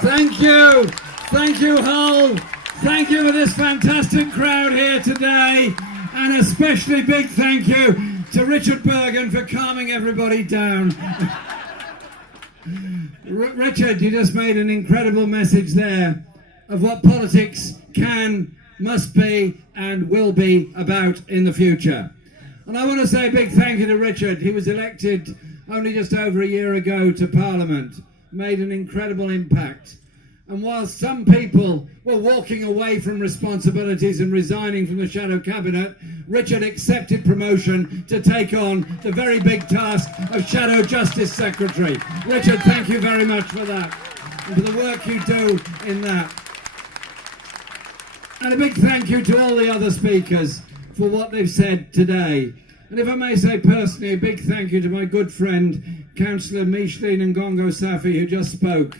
Thank you. Thank you, Hull. Thank you for this fantastic crowd here today. And especially big thank you to Richard Bergen for calming everybody down. Richard, you just made an incredible message there of what politics can, must be, and will be about in the future. And I want to say a big thank you to Richard. He was elected only just over a year ago to Parliament, made an incredible impact. And while some people were walking away from responsibilities and resigning from the shadow cabinet, Richard accepted promotion to take on the very big task of Shadow Justice Secretary. Richard, thank you very much for that and for the work you do in that. And a big thank you to all the other speakers for what they've said today. And if I may say personally, a big thank you to my good friend, Councillor Micheline Ngongo Safi, who just spoke.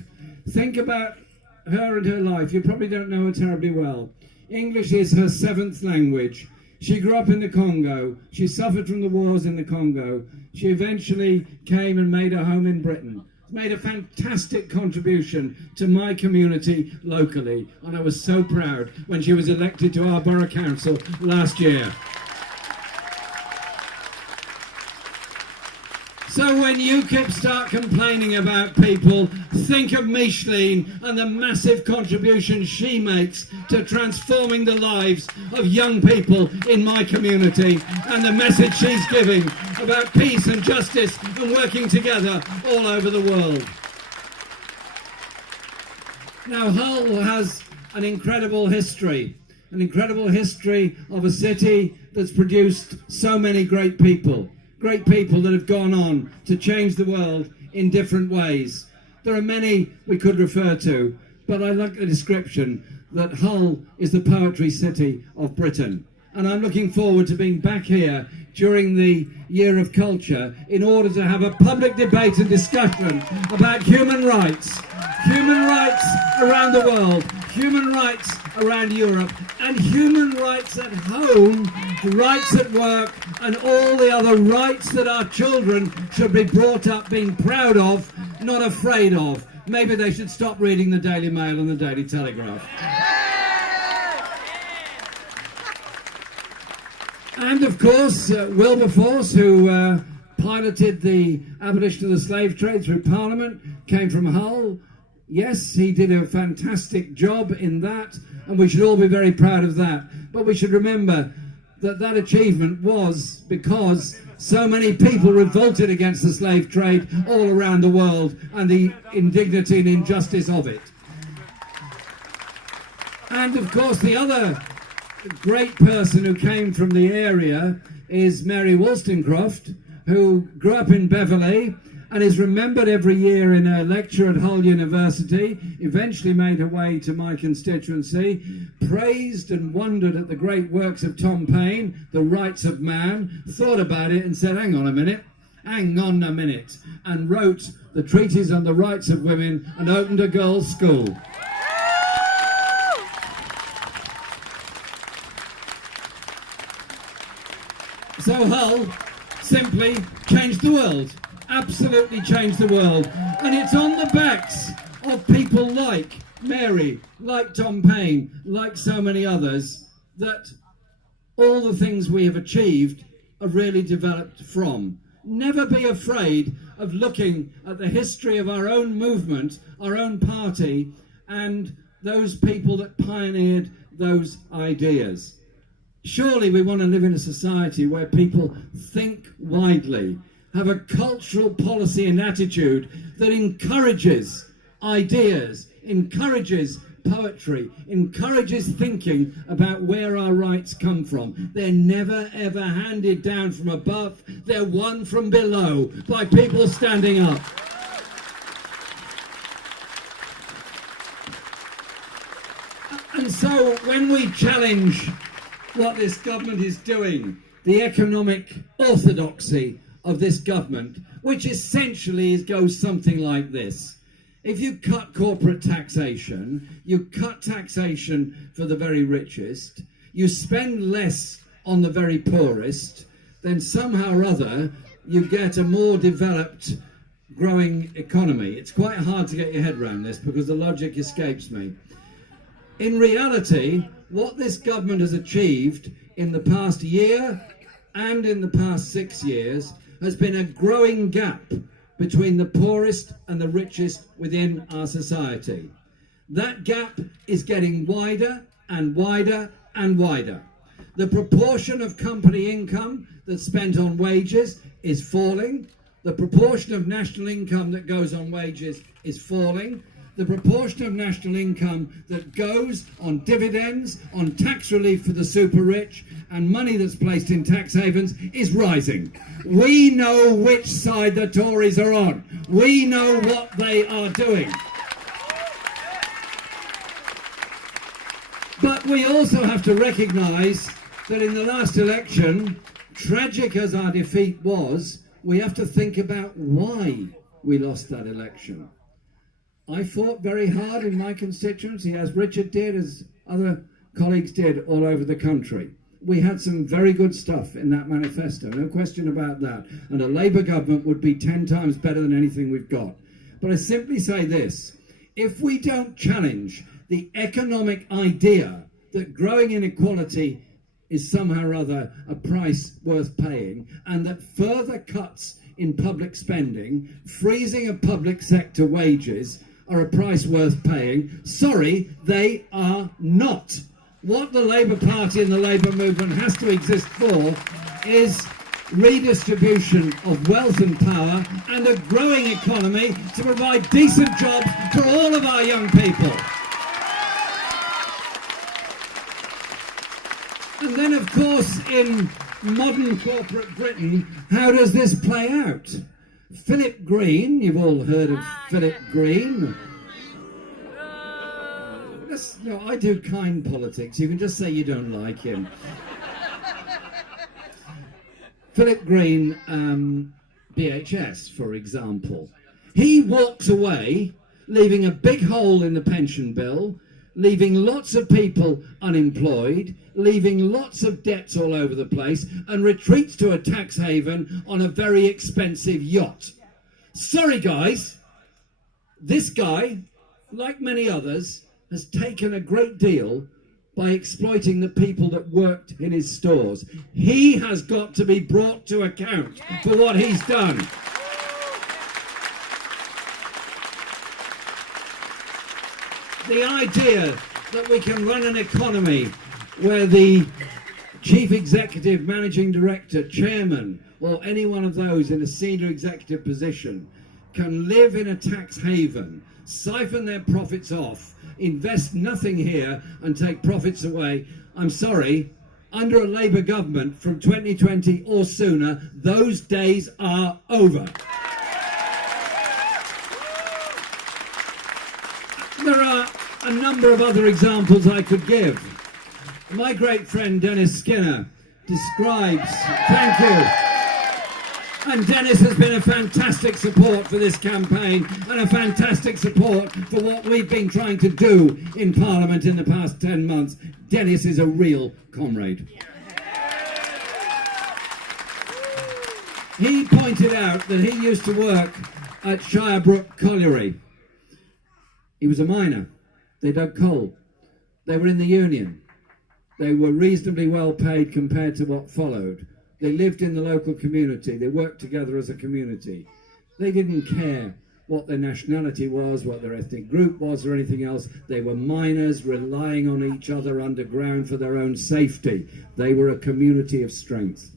Think about her and her life. You probably don't know her terribly well. English is her 7th language. She grew up in the Congo. She suffered from the wars in the Congo. She eventually came and made her home in Britain. Made a fantastic contribution to my community locally. And I was so proud when she was elected to our borough council last year. So when UKIP start complaining about people, think of Micheline and the massive contribution she makes to transforming the lives of young people in my community and the message she's giving about peace and justice and working together all over the world. Now Hull has an incredible history of a city that's produced so many great people that have gone on to change the world in different ways. There are many we could refer to, but I like the description that Hull is the poetry city of Britain. And I'm looking forward to being back here during the Year of Culture in order to have a public debate and discussion about human rights around the world, human rights around Europe, and human rights at home, rights at work, and all the other rights that our children should be brought up being proud of, not afraid of. Maybe they should stop reading the Daily Mail and the Daily Telegraph. And of course, Wilberforce, who piloted the abolition of the slave trade through Parliament, came from Hull. Yes, he did a fantastic job in that, and we should all be very proud of that. But we should remember that that achievement was because so many people revolted against the slave trade all around the world and the indignity and injustice of it. And of course, the other great person who came from the area is Mary Wollstonecraft, who grew up in Beverley and is remembered every year in her lecture at Hull University, eventually made her way to my constituency, praised and wondered at the great works of Tom Paine, The Rights of Man, thought about it and said, hang on a minute, and wrote the Treatise on the Rights of Women and opened a girls' school. So Hull simply changed the world. Absolutely changed the world. And it's on the backs of people like Mary, like Tom Paine, like so many others, that all the things we have achieved are really developed from. Never be afraid of looking at the history of our own movement, our own party, and those people that pioneered those ideas. Surely we want to live in a society where people think widely, have a cultural policy and attitude that encourages ideas, encourages poetry, encourages thinking about where our rights come from. They're never ever handed down from above, they're won from below by people standing up. And so when we challenge what this government is doing, the economic orthodoxy of this government, which essentially goes something like this. If you cut corporate taxation, you cut taxation for the very richest, you spend less on the very poorest, then somehow or other you get a more developed growing economy. It's quite hard to get your head around this because the logic escapes me. In reality, what this government has achieved in the past year and in the past 6 years has been a growing gap between the poorest and the richest within our society. That gap is getting wider and wider and wider. The proportion of company income that's spent on wages is falling. The proportion of national income that goes on wages is falling. The proportion of national income that goes on dividends, on tax relief for the super rich, and money that's placed in tax havens is rising. We know which side the Tories are on. We know what they are doing. But we also have to recognise that in the last election, tragic as our defeat was, we have to think about why we lost that election. I fought very hard in my constituency, as Richard did, as other colleagues did all over the country. We had some very good stuff in that manifesto, no question about that. And a Labour government would be 10 times better than anything we've got. But I simply say this: if we don't challenge the economic idea that growing inequality is somehow or other a price worth paying, and that further cuts in public spending, freezing of public sector wages, are a price worth paying, sorry, they are not. What the Labour Party and the Labour movement has to exist for is redistribution of wealth and power and a growing economy to provide decent jobs for all of our young people. And then, of course, in modern corporate Britain, how does this play out? Philip Green, you've all heard of Philip Green. No, I do kind politics. You can just say you don't like him. Philip Green, BHS, for example. He walks away, leaving a big hole in the pension bill, leaving lots of people unemployed, leaving lots of debts all over the place, and retreats to a tax haven on a very expensive yacht. Sorry, guys. This guy, like many others, has taken a great deal by exploiting the people that worked in his stores. He has got to be brought to account for what he's done. The idea that we can run an economy where the chief executive, managing director, chairman, or any one of those in a senior executive position can live in a tax haven, siphon their profits off, invest nothing here and take profits away, I'm sorry, under a Labour government from 2020 or sooner, those days are over. There are a number of other examples I could give. My great friend Dennis Skinner describes, thank you, and Dennis has been a fantastic support for this campaign and a fantastic support for what we've been trying to do in Parliament in the past 10 months. Dennis is a real comrade. He pointed out that he used to work at Shirebrook Colliery. He was a miner. They dug coal. They were in the union. They were reasonably well paid compared to what followed. They lived in the local community. They worked together as a community. They didn't care what their nationality was, what their ethnic group was, or anything else. They were miners relying on each other underground for their own safety. They were a community of strength.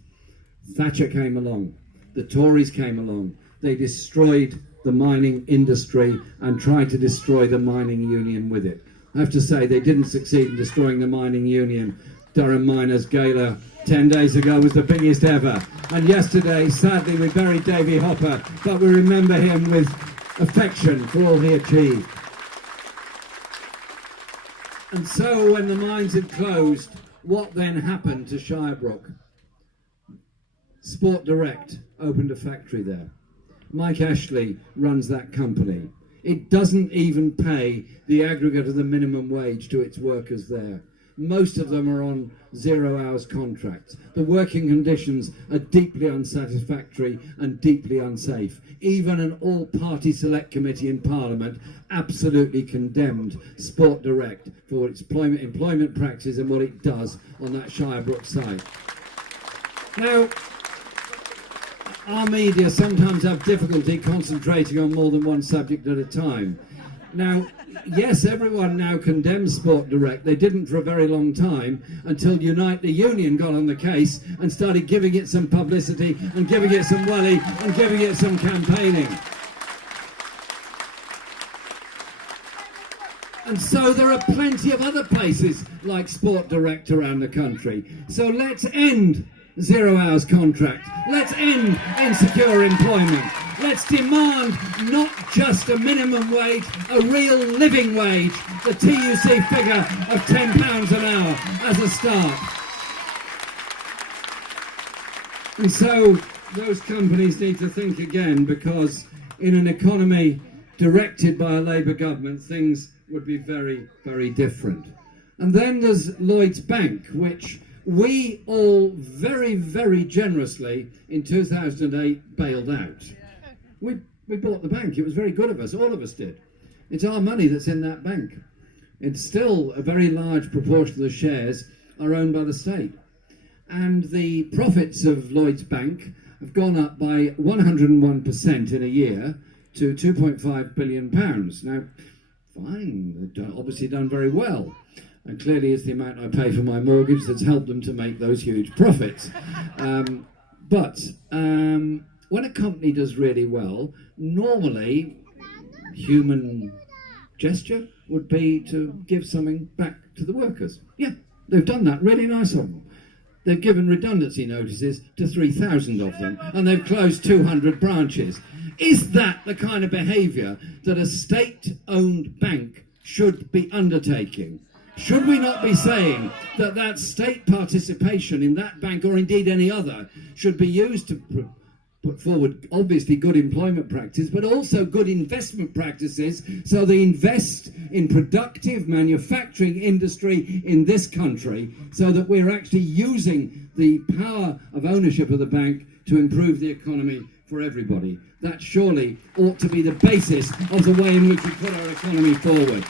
Thatcher came along. The Tories came along. They destroyed the mining industry and tried to destroy the mining union with it. I have to say, they didn't succeed in destroying the mining union. Durham Miners Gala 10 days ago was the biggest ever. And yesterday, sadly, we buried Davy Hopper, but we remember him with affection for all he achieved. And so when the mines had closed, what then happened to Shirebrook? Sport Direct opened a factory there. Mike Ashley runs that company. It doesn't even pay the aggregate of the minimum wage to its workers there. most of them are on 0 hours contracts. The working conditions are deeply unsatisfactory and deeply unsafe. Even an all-party select committee in Parliament absolutely condemned Sport Direct for its employment practices and what it does on that Shirebrook site. Now, our media sometimes have difficulty concentrating on more than one subject at a time. Now, yes, everyone now condemns Sport Direct. They didn't for a very long time until Unite the Union got on the case and started giving it some publicity and giving it some welly and giving it some campaigning. And so there are plenty of other places like Sport Direct around the country. So let's end 0 hours contract. Let's end insecure employment. Let's demand not just a minimum wage, a real living wage, the TUC figure of £10 an hour as a start. And so those companies need to think again, because in an economy directed by a Labour government, things would be very, very different. And then there's Lloyds Bank, which we all very, very generously in 2008 bailed out. We bought the bank. It was very good of us. All of us did. It's our money that's in that bank. It's still a very large proportion of the shares are owned by the state. And the profits of Lloyds Bank have gone up by 101% in a year to £2.5 billion. Now, fine, they've obviously done very well. And clearly it's the amount I pay for my mortgage that's helped them to make those huge profits. But when a company does really well, normally human gesture would be to give something back to the workers. Yeah, they've done that, really nice of them. They've given redundancy notices to 3,000 of them, and they've closed 200 branches. Is that the kind of behaviour that a state-owned bank should be undertaking? Should we not be saying that that state participation in that bank, or indeed any other, should be used to put forward obviously good employment practices, but also good investment practices, so they invest in productive manufacturing industry in this country, so that we're actually using the power of ownership of the bank to improve the economy for everybody? That surely ought to be the basis of the way in which we put our economy forward.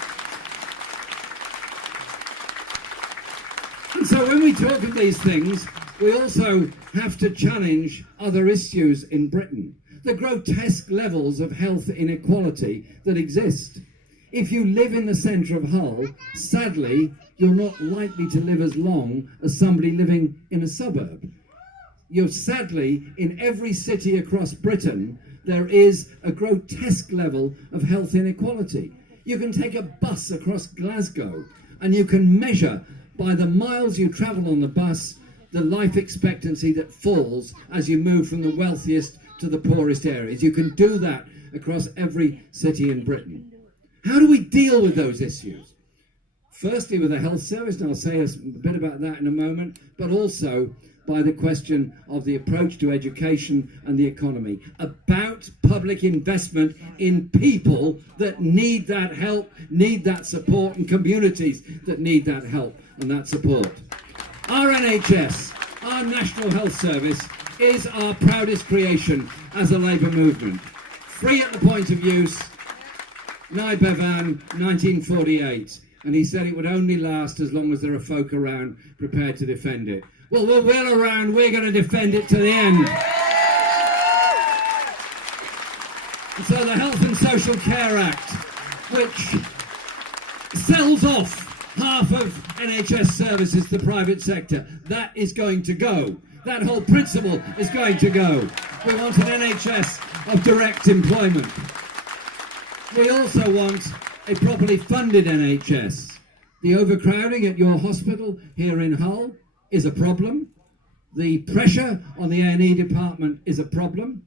And so when we talk of these things, we also have to challenge other issues in Britain. The grotesque levels of health inequality that exist. If you live in the centre of Hull, sadly, you're not likely to live as long as somebody living in a suburb. Sadly, in every city across Britain, there is a grotesque level of health inequality. You can take a bus across Glasgow and you can measure by the miles you travel on the bus the life expectancy that falls as you move from the wealthiest to the poorest areas. You can do that across every city in Britain. How do we deal with those issues? Firstly, with a health service, and I'll say a bit about that in a moment, but also by the question of the approach to education and the economy, about public investment in people that need that help, need that support, and communities that need that help and that support. Our NHS, our National Health Service, is our proudest creation as a Labour movement. Free at the point of use, Nye Bevan, 1948. And he said it would only last as long as there are folk around prepared to defend it. Well, we're around, we're going to defend it to the end. And so the Health and Social Care Act, which sells off half of NHS services to the private sector, that is going to go. That whole principle is going to go. We want an NHS of direct employment. We also want a properly funded NHS. The overcrowding at your hospital here in Hull is a problem. The pressure on the A&E department is a problem.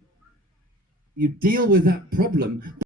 You deal with that problem